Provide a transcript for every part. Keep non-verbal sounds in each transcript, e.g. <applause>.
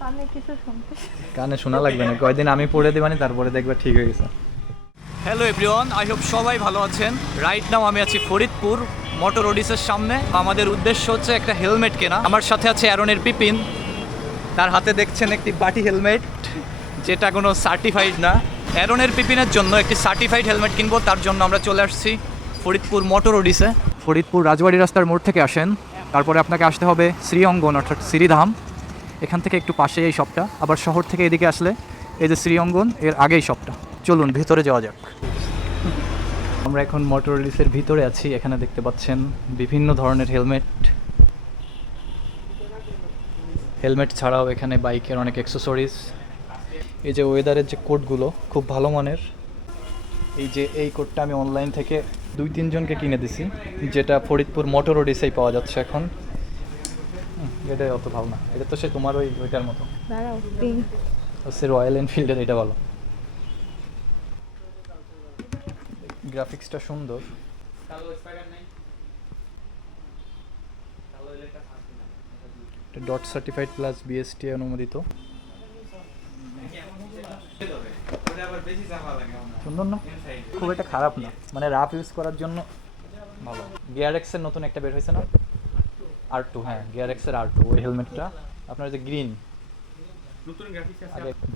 কানে কিছু শুনতে কানে শোনা লাগবে না। কয়দিন আমি পড়ে দিবানি তারপরে দেখবে ঠিক হয়ে গেছে। হ্যালো এভরিওয়ান আই হোপ সবাই ভালো আছেন। রাইট নাও আমি আছি ফরিদপুর মোটর ওডিসের সামনে। আমাদের উদ্দেশ্য হচ্ছে একটা হেলমেট কেনা। আমার সাথে আছে অ্যারনের পিপিন তার হাতে দেখছেন একটি বাটি হেলমেট যেটা কোনো সার্টিফাইড না। অ্যারনের পিপিনের জন্য একটি সার্টিফাইড হেলমেট কিনবো তার জন্য আমরা চলে আসছি ফরিদপুর মোটর ওডিসে ফরিদপুর রাজবাড়ি রাস্তার মোড় থেকে আসেন। তারপরে আপনাকে আসতে হবে শ্রীঅঙ্গন অর্থাৎ শ্রীধাম। এখান থেকে একটু পাশে এই শপটা আবার শহর থেকে এদিকে আসলে এই যে শ্রীঅঙ্গন, এর আগেই শপটা চলুন, ভিতরে যাওয়া যাক। আমরা এখন মোটর রিলিসের ভিতরে আছি, এখানে দেখতে পাচ্ছেন বিভিন্ন ধরনের হেলমেট। হেলমেট ছাড়াও এখানে বাইকের অনেক অ্যাক্সেসরিজ এই যে ওয়েদারের যে কোটগুলো, খুব ভালো মানের। এই যে এই কোটটা আমি অনলাইন থেকে দুই তিনজনকে কিনে দিছি, যেটা ফরিদপুর মোটর ওডিসেই পাওয়া যাচ্ছে এখন। এটা অত ভালো না এটা তো সে তোমার ওই ওইটার মতো। দাঁড়াও পিঙ্ক সে রয়্যাল এনফিল্ডের এটা ভালো গ্রাফিক্সটা সুন্দর। ডট সার্টিফাইড প্লাস বিএসটি অনুমোদিত। সুন্দর না খুব একটা খারাপ না। মানে রাফ ইউজ করার জন্য ভালো। গিয়ার এক্সের নতুন একটা বের হয়েছে না? আর টু হ্যাঁ গিয়ার এক্সের আর টু ওই হেলমেটটা আপনার যে গ্রিন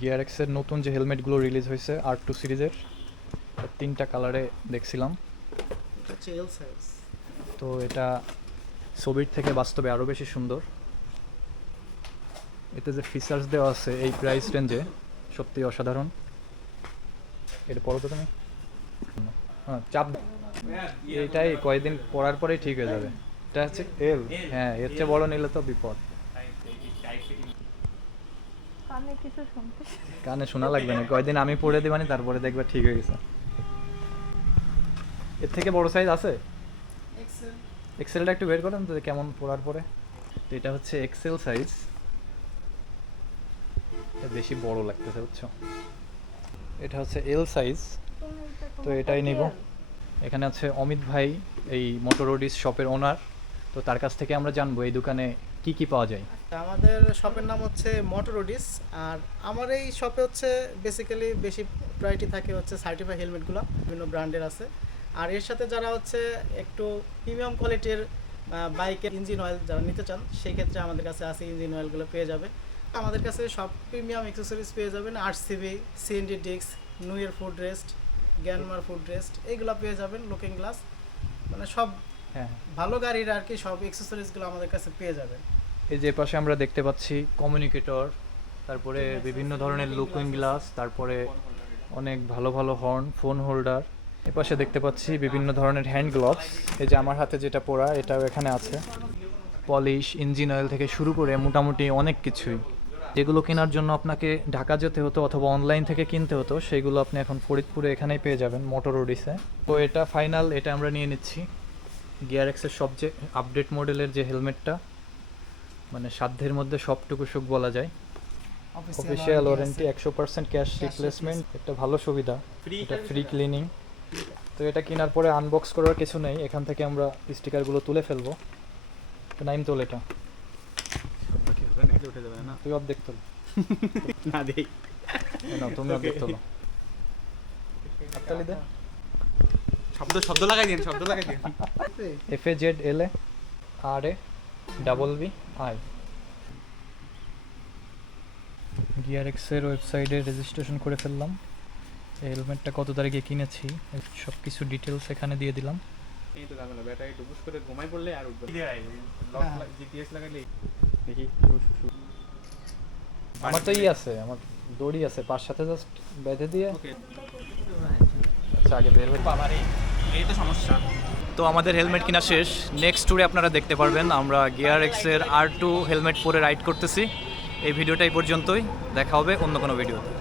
গিয়ার এক্সের নতুন যে হেলমেটগুলো রিলিজ হয়েছে আর টু সিরিজের তিনটা কালারে দেখছিলাম। তো এটা ছবির থেকে বাস্তবে আরও বেশি সুন্দর। এতে যে ফিচার্স দেওয়া আছে এই প্রাইস রেঞ্জে সত্যি অসাধারণ। এটা পড়ো তো তুমি হ্যাঁ চাপ দাও। এইটাই কয়েকদিন পড়ার পরেই ঠিক হয়ে যাবে। এটা হচ্ছে এল হ্যাঁ এর চেয়ে বড় নিলে তো বিপদ। কানে কিছু শুনতে কানে শোনা লাগবে না কয়দিন আমি পড়ে দিবানি তারপরে দেখবে ঠিক হয়ে গেছে। এর থেকে বড় সাইজ আছে? এক্সেল এক্সেলটা একটু বের করেন তো কেমন পড়ার পরে। তো এটা হচ্ছে এক্সেল সাইজ এটা বেশি বড় লাগতেছে বুঝছ? এটা হচ্ছে এল সাইজ তো এটাই নিব। এখানে আছে অমিত ভাই এই মোটরোডিস শপের ওনার তো তার কাছ থেকে আমরা জানব এই দোকানে কি কি পাওয়া যায়। আমাদের শপের নাম হচ্ছে মোটরোডিস, আর আমার এই শপে হচ্ছে বেসিক্যালি বেশি প্রায়োরিটি থাকে হচ্ছে সার্টিফাই হেলমেটগুলো বিভিন্ন ব্র্যান্ডের আছে। আর এর সাথে যারা হচ্ছে একটু প্রিমিয়াম কোয়ালিটির বাইকের ইঞ্জিন অয়েল যারা নিতে চান, সেই ক্ষেত্রে আমাদের কাছে আছে ইঞ্জিন অয়েলগুলো পেয়ে যাবে। আমাদের কাছে সব প্রিমিয়াম অ্যাক্সেসরিজ পেয়ে যাবেন আর সিবি সিএনডি ডিস্ক নুয়ের ফুড রেস্ট গ্যানমার ফুড রেস্ট এইগুলো পেয়ে যাবেন লুকিং গ্লাস মানে সব হ্যাঁ। ভালো গাড়ির আর কি সব অ্যাক্সেসরিজগুলো আমাদের কাছে পেয়ে যাবেন। এই যে পাশে আমরা দেখতে পাচ্ছি কমিউনিকেটর তারপরে বিভিন্ন ধরনের লুকিং গ্লাস তারপরে অনেক ভালো ভালো হর্ন ফোন হোল্ডার এপাশে দেখতে পাচ্ছি বিভিন্ন ধরনের হ্যান্ড গ্লোভস এই যে আমার হাতে যেটা পরা এটাও এখানে আছে। পলিশ ইঞ্জিন অয়েল থেকে শুরু করে মোটামুটি অনেক কিছুই। যেগুলো কেনার জন্য আপনাকে ঢাকা যেতে হতো অথবা অনলাইন থেকে কিনতে হতো সেগুলো আপনি এখন ফরিদপুরে এখানেই পেয়ে যাবেন মোটর ওডিসে তো এটা ফাইনাল এটা আমরা নিয়ে নিচ্ছি। গিয়ার এক্সের সবচেয়ে আপডেট মডেলের যে হেলমেটটা মানে সাধ্যের মধ্যে সবটুকু সুখ বলা যায়। অফিসিয়াল ওয়ারেন্টি একশো পার্সেন্ট ক্যাশ রিপ্লেসমেন্ট একটা ভালো সুবিধা। এটা ফ্রি ক্লিনিং তো এটা কেনার পরে আনবক্স করার কিছু নেই। এখান থেকে আমরা স্টিকারগুলো তুলে ফেলব। তো নাইম তোল এটা। তুই অর্ধেক তোল। <laughs> না দেই না তুমি অর্ধেক তোলো। হাততালি দে। শব্দ শব্দ লাগাই দিন শব্দ লাগাই দিন F A Z L A R A double B I gear এক্সের ওয়েবসাইটে রেজিস্ট্রেশন করে ফেললাম। এই হেলমেটটা কত তারিখে কিনেছি সব কিছু ডিটেলস এখানে দিয়ে দিলাম। এই তো ঝামেলা ব্যাটারি ডুবুস করে ঘুমাই পড়লে আর উঠবে লক জিপিএস লাগাইলে দেখি আমার তো ই আছে আমার দড়ি আছে পাঁচ সাথে জাস্ট বেঁধে দিয়ে। ওকে আচ্ছা আগে বের হয়ে বাবার। এই তো সমস্যা। তো আমাদের হেলমেট কিনা শেষ। নেক্সট ট্যুরে আপনারা দেখতে পারবেন, আমরা গিয়ার এক্সের আর টু হেলমেট পরে রাইড করতেছি। এই ভিডিওটা এই পর্যন্তই, দেখা হবে অন্য কোনো ভিডিওতে